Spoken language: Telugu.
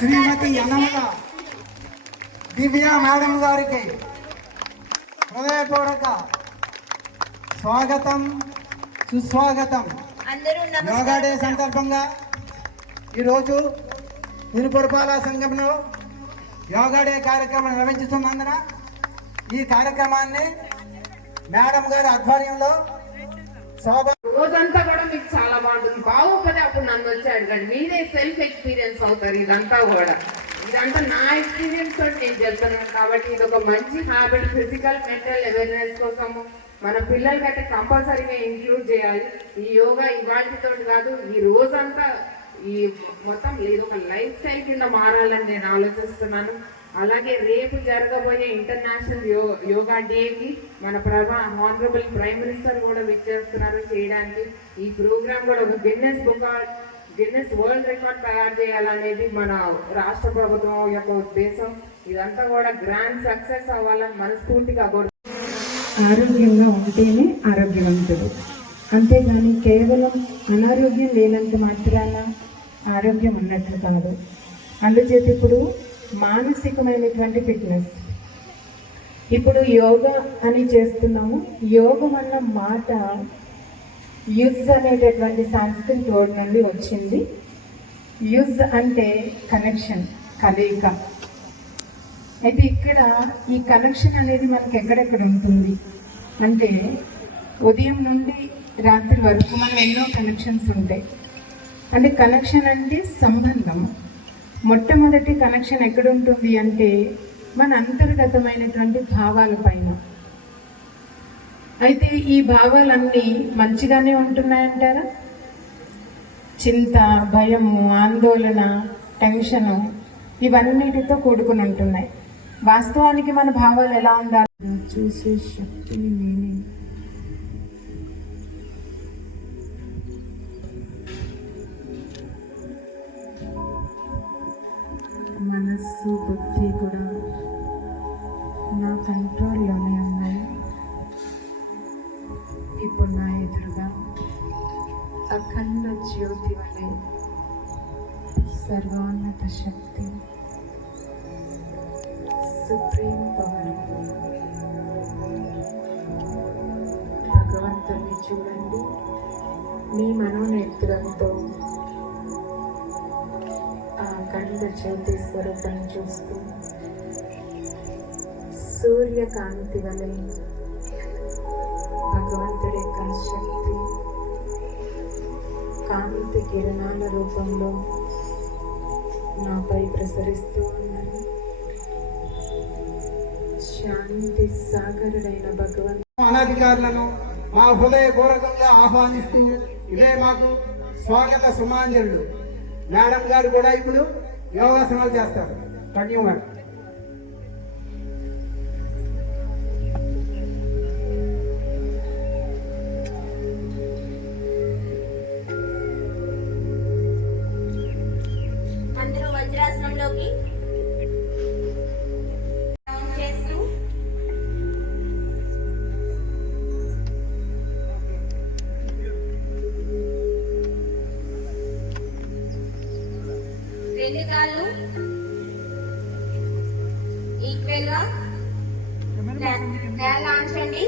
శ్రీమతి యనమల దివ్య మేడం గారికి హృదయపూర్వక స్వాగతం సుస్వాగతం. యోగా డే సందర్భంగా ఈరోజు తిరుపురపాల సంఘంలో యోగా డే కార్యక్రమం నిర్వహించుతున్నందున ఈ కార్యక్రమాన్ని మేడం గారి ఆధ్వర్యంలో రోజంతా కూడా మీకు చాలా బాగుంటుంది. బాగోకపోతే అప్పుడు నన్ను వచ్చి అడగండి, మీరే సెల్ఫ్ ఎక్స్పీరియన్స్ అవుతారు. ఇదంతా నా ఎక్స్పీరియన్స్ తోటి నేను చెప్తున్నాను. కాబట్టి ఇది ఒక మంచి హ్యాబిట్. ఫిజికల్ మెంటల్ అవేర్నెస్ కోసము మన పిల్లలకైతే కంపల్సరీగా ఇంక్లూడ్ చేయాలి. ఈ యోగా ఇవాళతో కాదు, ఈ రోజంతా ఈ మొత్తం ఇది ఒక లైఫ్ స్టైల్ కింద మారాలని నేను ఆలోచిస్తున్నాను. అలాగే రేపు జరగబోయే ఇంటర్నేషనల్ యోగా డేకి మన హానరబుల్ ప్రైమ్ మినిస్టర్ కూడా విచ్చేస్తున్నారు చేయడానికి. ఈ ప్రోగ్రామ్ కూడా ఒక గిన్నెస్ వరల్డ్ రికార్డ్ తయారు చేయాలనేది మన రాష్ట్ర ప్రభుత్వం యొక్క ఉద్దేశం. ఇదంతా కూడా గ్రాండ్ సక్సెస్ అవ్వాలని మనస్ఫూర్తిగా ఆరోగ్యంగా ఉంటేనే ఆరోగ్యవంతుడు. అంతేగాని కేవలం అనారోగ్యం లేనంత మాత్రాన ఆరోగ్యం ఉన్నట్లు కాదు. అందుచేత ఇప్పుడు మానసికమైనటువంటి ఫిట్నెస్, ఇప్పుడు యోగా అని చేస్తున్నాము. యోగం అన్న మాట యుజ్ అనేటటువంటి సంస్కృత వర్డ్ నుండి వచ్చింది. యుజ్ అంటే కనెక్షన్, కలయిక. అయితే ఇక్కడ ఈ కనెక్షన్ అనేది మనకి ఎక్కడెక్కడ ఉంటుంది అంటే ఉదయం నుండి రాత్రి వరకు మనం ఎన్నో కనెక్షన్స్ ఉంటాయి. అంటే కనెక్షన్ అంటే సంబంధం. మొట్టమొదటి కనెక్షన్ ఎక్కడుంటుంది అంటే మన అంతర్గతమైనటువంటి భావాల పైన. అయితే ఈ భావాలన్నీ మంచిగానే ఉంటున్నాయంటారా? చింత, భయము, ఆందోళన, టెన్షను ఇవన్నిటితో కూడుకుని ఉంటున్నాయి. వాస్తవానికి మన భావాలు ఎలా ఉండాలి? చూసే శక్తిని నేనే మనస్సు, బుద్ధి కూడా నా కంట్రోల్లోనే ఉన్నాయి. ఇప్పుడు నా ఎదురుగా అఖండ జ్యోతి వలె సర్వోన్నత శక్తి, సుప్రీం పవర్ భగవంతుని చూడండి. మీ మనోనేత్రంతో ఆ అఖండ జ్యోతి స్వరూపం చూస్తూ సూర్యకాంతి వలె భగవంతుడి యొక్క శక్తి కాంతి కిరణాల రూపంలో నాపై ప్రసరిస్తూ ఉన్నాయి. శాంతి సాగరుడైన భగవంతుడు అనధికారులను మా హృదయపూర్వకంగా ఆహ్వానిస్తూ ఇదే మాకు స్వాగత సుమాంజలు. మేడం గారు కూడా ఇప్పుడు యోగాసనాలు చేస్తారు. Continue madam. అందరూ వజ్రాసనంలోకి చేస్తూ రెండు కాళ్ళు ఈక్వల్ గా నేల ఆంచండి.